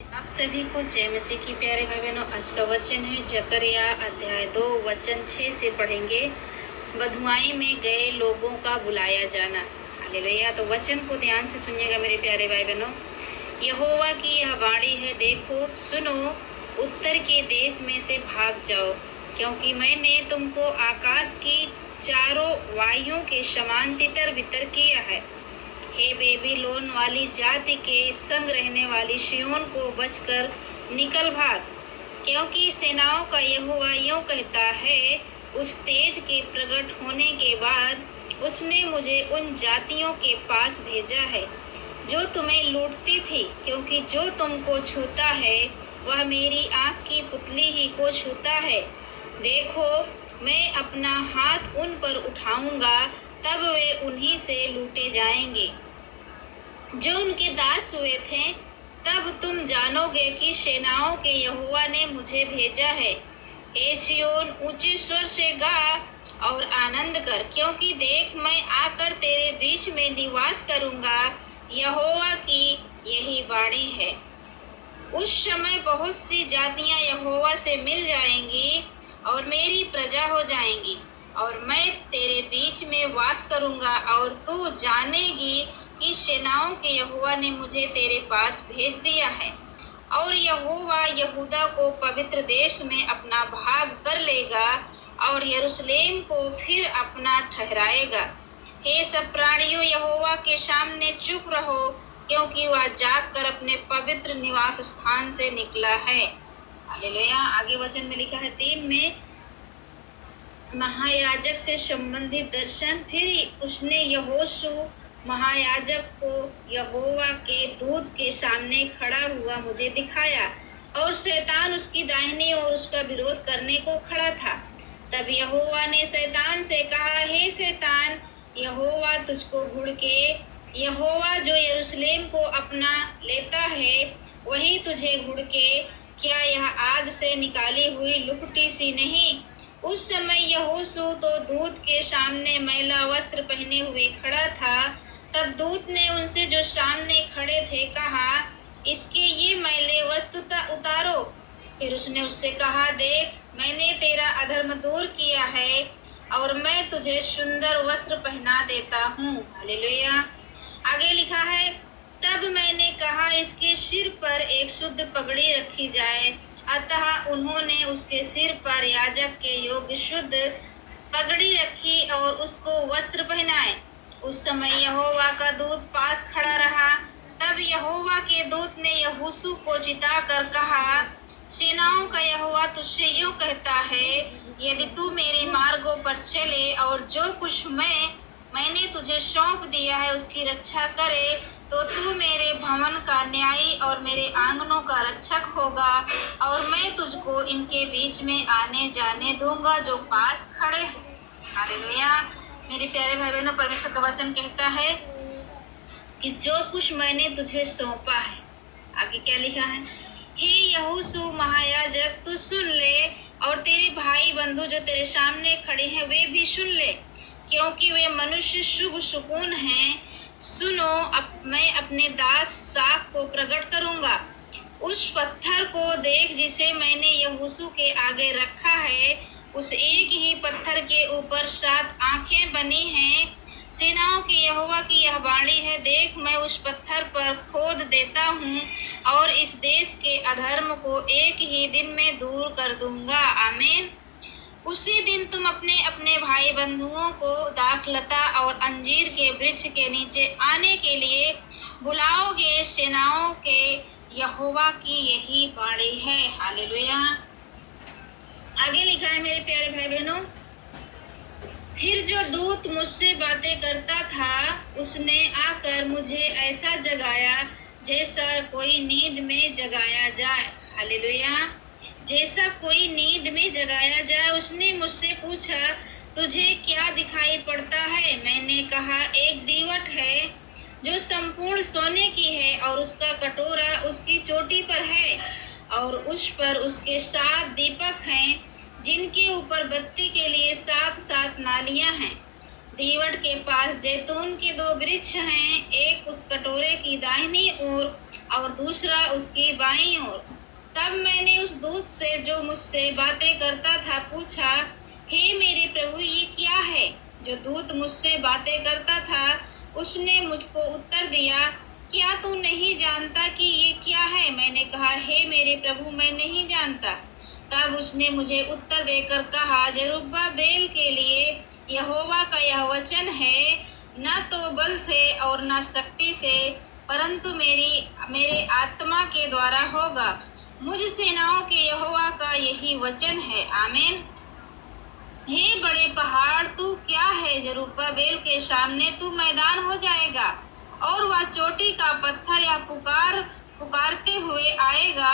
आप सभी को जय मसीह की प्यारे भाई बहनों। आज का वचन है जकरिया अध्याय 2 वचन 6 से पढ़ेंगे। बधुआई में गए लोगों का बुलाया जाना। हालेलुया। तो वचन को ध्यान से सुनिएगा मेरे प्यारे भाई बहनों। यहोवा की यह वाणी है, देखो सुनो, उत्तर के देश में से भाग जाओ, क्योंकि मैंने तुमको आकाश की चारों वायुओं के समान तितर बितर किया है। हे बेबीलोन वाली जाति के संग रहने वाली सिय्योन को बचकर निकल भाग, क्योंकि सेनाओं का यहोवा यूं कहता है, उस तेज के प्रकट होने के बाद उसने मुझे उन जातियों के पास भेजा है जो तुम्हें लूटती थी, क्योंकि जो तुमको छूता है वह मेरी आँख की पुतली ही को छूता है। देखो, मैं अपना हाथ उन पर उठाऊंगा, तब वे उन्हीं से लूटे जाएंगे जो उनके दास हुए थे। तब तुम जानोगे कि सेनाओं के यहोवा ने मुझे भेजा है। हे सिय्योन, ऊंचे स्वर से गा और आनंद कर, क्योंकि देख मैं आकर तेरे बीच में निवास करूंगा। यहोवा की यही वाणी है। उस समय बहुत सी जातियां यहोवा से मिल जाएंगी और मेरी प्रजा हो जाएंगी, और मैं तेरे बीच में वास करूंगा, और तू जानेगी कि सेनाओं के यहोवा ने मुझे तेरे पास भेज दिया है। और यहोवा यहूदा को पवित्र देश में अपना भाग कर लेगा और यरूशलेम को फिर अपना ठहराएगा। हे सब प्राणियों, यहोवा के सामने चुप रहो, क्योंकि वह जाग कर अपने पवित्र निवास स्थान से निकला है। हालेलुया। आगे वचन में लिखा है 3 में, महायाजक से संबंधित दर्शन। फिर उसने यहोशू महायाजक को यहोवा के दूत के सामने खड़ा हुआ मुझे दिखाया, और शैतान उसकी दाहिनी ओर उसका विरोध करने को खड़ा था। तब यहोवा ने शैतान से कहा, हे शैतान, यहोवा तुझको घुड़के, यहोवा जो यरूशलेम को अपना लेता है वही तुझे घुड़के। क्या यह आग से निकाली हुई लुपटी सी नहीं? उस समय यहोशू तो दूत के सामने मैला वस्त्र पहने हुए खड़ा था। तब दूत ने उनसे जो सामने खड़े थे कहा, इसके ये मैले वस्त्र उतारो। फिर उसने उससे कहा, देख, मैंने तेरा अधर्म दूर किया है और मैं तुझे सुंदर वस्त्र पहना देता हूँ। हालेलुया। आगे लिखा है, तब मैंने कहा, इसके सिर पर एक शुद्ध पगड़ी रखी जाए। अतः उन्होंने उसके सिर पर याजक के योग्य शुद्ध पगड़ी रखी और उसको वस्त्र पहनाए। उस समय यहोवा का दूत पास खड़ा रहा। तब यहोवा के दूत ने यहोशू को चिताकर कहा, सेनाओं का यहोवा तुझसे यूं कहता है, यदि तू मेरे मार्गों पर चले और जो कुछ मैंने तुझे सौंप दिया है उसकी रक्षा करे, तो तू मेरे भवन का न्यायी और मेरे आंगनों का रक्षक होगा, और मैं तुझको इनके बीच में आने जाने दूंगा जो पास खड़े हैं। हालेलुया। मेरे प्यारे भाई बहनों, परमेश्वर का वचन कहता है कि जो कुछ मैंने तुझे सौंपा है। आगे क्या लिखा है, हे यहोशू महायाजक, तू सुन ले, और तेरे भाई बंधु जो तेरे सामने खड़े हैं वे भी सुन ले, क्योंकि वे मनुष्य शुभ सुकून हैं। सुनो, मैं अपने दास साख को प्रकट करूंगा। उस पत्थर को देख जिसे मैंने यहोशू के आगे रखा है। उस एक ही पत्थर के ऊपर 7 आंखें बनी हैं। सेनाओं के यहोवा की यह वाणी है, देख, मैं उस पत्थर पर खोद देता हूँ और इस देश के अधर्म को एक ही दिन में दूर कर दूंगा। आमीन। उसी दिन तुम अपने अपने भाई बंधुओं को दाखलता और अंजीर के वृक्ष के नीचे आने के लिए बुलाओगे। सेनाओं के यहोवा की यही वाणी है। हालेलुया। आगे लिखा है मेरे प्यारे भाई बहनों, फिर जो दूत मुझसे बातें करता था उसने आकर मुझे ऐसा जगाया जैसा कोई नींद में जगाया जाए। हालेलुया। जैसा कोई नींद में जगाया जाए। उसने मुझसे पूछा, तुझे क्या दिखाई पड़ता है? मैंने कहा, एक दीवट है जो संपूर्ण सोने की है, और उसका कटोरा उसकी चोटी पर है, और उस पर उसके 7 दीपक हैं, जिनके ऊपर बत्ती के लिए 7 नालियां हैं। दीवट के पास जैतून के 2 वृक्ष हैं, एक उस कटोरे की दाहिनी ओर और दूसरा उसकी बाईं ओर। तब मैंने उस दूत से जो मुझसे बातें करता था पूछा, हे मेरे प्रभु, ये क्या है? जो दूत मुझसे बातें करता था उसने मुझको उत्तर दिया, क्या तू नहीं जानता कि ये क्या है? मैंने कहा, हे मेरे प्रभु, मैं नहीं जानता। तब उसने मुझे उत्तर देकर कहा, जरुब्बाबेल के लिए यहोवा का यह वचन है, न तो बल से और न शक्ति से, परंतु मेरे आत्मा के द्वारा होगा। मुझ सेनाओं के यहोवा का यही वचन है। आमीन। हे बड़े पहाड़, तू क्या है? जरुब्बाबेल के सामने तू मैदान हो जाएगा और वह चोटी का पत्थर या पुकारते हुए आएगा,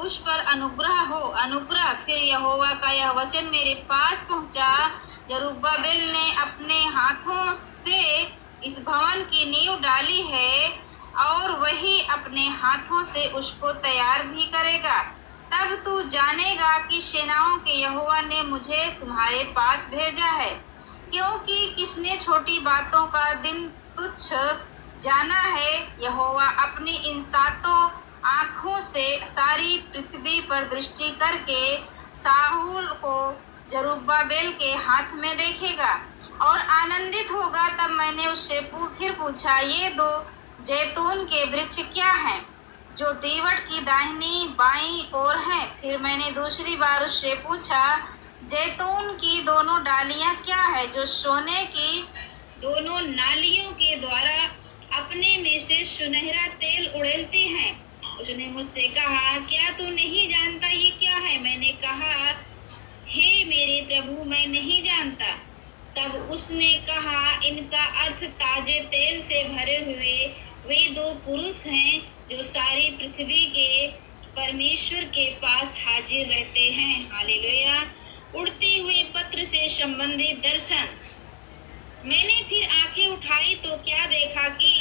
उस पर अनुग्रह हो, अनुग्रह। फिर यहोवा का यह वचन मेरे पास पहुंचा, जरुब्बाबेल ने अपने हाथों से इस भवन की नींव डाली है और वही अपने हाथों से उसको तैयार भी करेगा। तब तू जानेगा कि सेनाओं के यहोवा ने मुझे तुम्हारे पास भेजा है, क्योंकि किसने छोटी बातों का दिन तुच्छ जाना है। यहोवा अपनी इन सातों आँखों से सारी पृथ्वी पर दृष्टि करके साहुल को जरुब्बाबेल के हाथ में देखेगा और आनंदित होगा। तब मैंने उससे फिर पूछा, ये 2 जैतून के वृक्ष क्या हैं जो दीवट की दाहिनी बाईं ओर हैं? फिर मैंने दूसरी बार उससे पूछा, जैतून की दोनों डालियां क्या है जो सोने की दोनों नालियों के द्वारा अपने में से सुनहरा तेल उड़ेलती हैं? उसने मुझसे कहा, क्या तू नहीं जानता ये क्या है? मैंने कहा, हे मेरे प्रभु, मैं नहीं जानता। तब उसने कहा, इनका अर्थ ताजे तेल से भरे हुए वे 2 पुरुष हैं जो सारी पृथ्वी के परमेश्वर के पास हाजिर रहते हैं। हालेलुया। उड़ते हुए पत्र से संबंधित दर्शन। मैंने फिर आंखें उठाई तो क्या देखा कि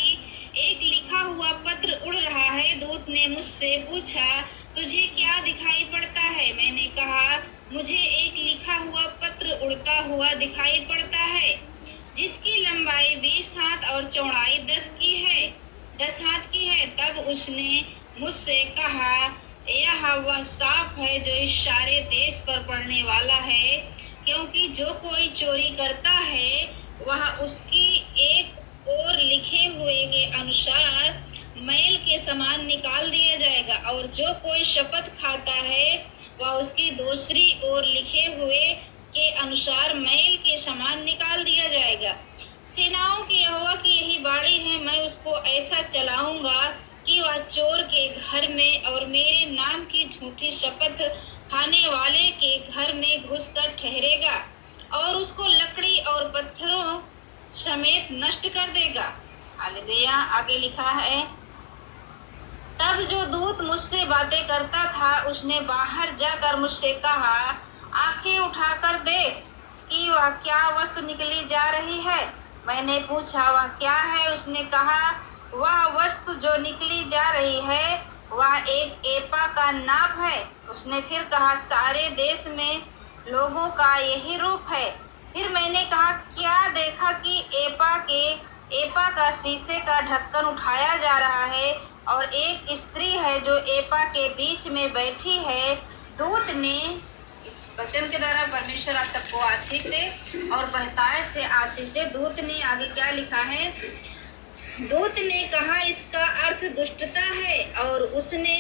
एक लिखा हुआ पत्र उड़ रहा है। दूत ने मुझसे पूछा, तुझे क्या दिखाई पड़ता है? मैंने कहा, मुझे एक लिखा हुआ पत्र उड़ता हुआ दिखाई पड़ता है, जिसकी लंबाई 20 हाथ और चौड़ाई 10 हाथ की है। तब उसने मुझसे कहा, यह वह सांप है जो इस सारे देश पर पड़ने वाला है, क्योंकि जो कोई चोरी करता है वह उसकी एक ओर लिखे हुए के अनुसार मैल के समान निकाल दिया जाएगा, और जो कोई शपथ खाता है वह उसकी दूसरी ओर लिखे हुए के अनुसार मैल के समान निकाल दिया जाएगा। सेनाओं के यहोवा की यही वाणी है, मैं उसको ऐसा चलाऊंगा कि वह चोर के घर में और मेरे नाम की झूठी शपथ खाने वाले के घर में घुसकर ठहरेगा और उसको लकड़ी और पत्थरों समेत नष्ट कर देगा। हालेलुया। आगे लिखा है, तब जो दूत मुझसे बातें करता था उसने बाहर जाकर मुझसे कहा, आंखें उठाकर देख कि वह क्या वस्तु निकली जा रही है। मैंने पूछा, वह क्या है? उसने कहा, वह वस्तु जो निकली जा रही है वह एक एपा का नाप है। उसने फिर कहा, सारे देश में लोगों का यही रूप है। फिर मैंने कहा, क्या देखा कि एपा का शीशे का ढक्कन उठाया जा रहा है और एक स्त्री है जो एपा के बीच में बैठी है। दूत ने, इस वचन के द्वारा परमेश्वर आप सबको आशीष दे और बहुतायत से आशीष दे। दूत ने आगे क्या लिखा है? दूत ने कहा, इसका अर्थ दुष्टता है, और उसने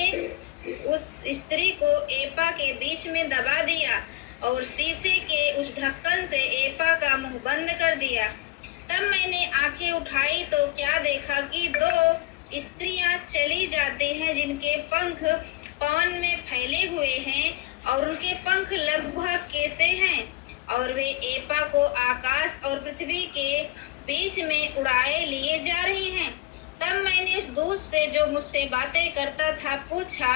उस स्त्री को एपा के बीच में दबा दिया और शीशे के उस ढक्कन से एपा का मुंह बंद कर दिया। तब मैंने आंखें उठाई तो क्या देखा कि 2 स्त्रियां चली जाती हैं, जिनके पंख पवन में फैले हुए हैं और उनके पंख लगभग कैसे हैं, और वे एपा को आकाश और पृथ्वी के बीच में उड़ाए लिए जा रही हैं। तब मैंने उस दूत से जो मुझसे बातें करता था पूछा,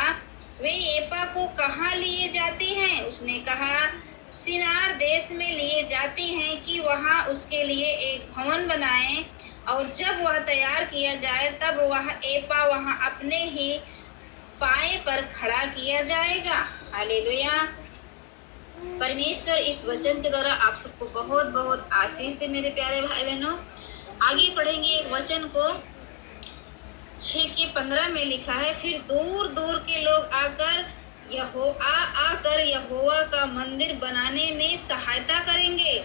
वे एपा को कहाँ लिए जाती हैं? उसने कहा, शिनार देश में लिए जाती हैं कि वहाँ उसके लिए एक भवन बनाएं, और जब वह तैयार किया जाए तब वह एपा वहाँ अपने ही पाए पर खड़ा किया जाएगा। हालेलुया। परमेश्वर इस वचन के द्वारा आप सबको बहुत बहुत आशीष दे मेरे प्यारे भाई बहनों। आगे पढ़ेंगे एक वचन को 6:15 में लिखा है, फिर दूर दूर के लोग आकर यहोवा का मंदिर बनाने में सहायता करेंगे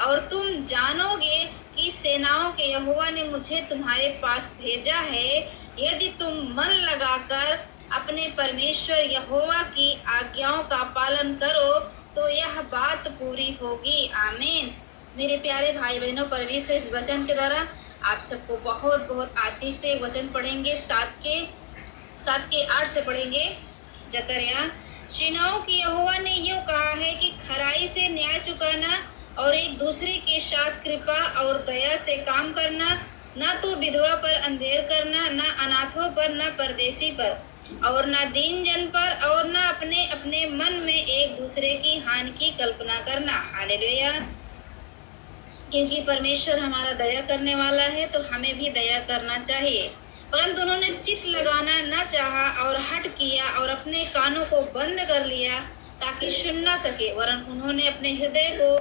और तुम जानोगे कि सेनाओं के यहोवा ने मुझे तुम्हारे पास भेजा है। यदि तुम मन लगाकर अपने परमेश्वर यहोवा की आज्ञाओं का पालन करो तो यह बात पूरी होगी। आमीन। मेरे प्यारे भाई बहनों, परमेश्वर इस वचन के द्वारा आप सबको बहुत बहुत आशीष दे। वचन पढ़ेंगे 7 के 8 से पढ़ेंगे। जकरिया, सेनाओं की यहोवा ने यूं कहा है कि खराई से न्याय चुकाना और एक दूसरे के साथ कृपा और दया से काम करना, ना तो विधवा पर अंधेर करना, ना अनाथों पर, ना परदेशी पर और ना दीन जन पर, और ना अपने अपने मन में एक दूसरे की हानि की कल्पना करना। हालेलुया। क्योंकि परमेश्वर हमारा दया करने वाला है तो हमें भी दया करना चाहिए। परंतु उन्होंने चित्त लगाना न चाहा और हट किया और अपने कानों को बंद कर लिया ताकि सुन न सके, वरन उन्होंने अपने हृदय को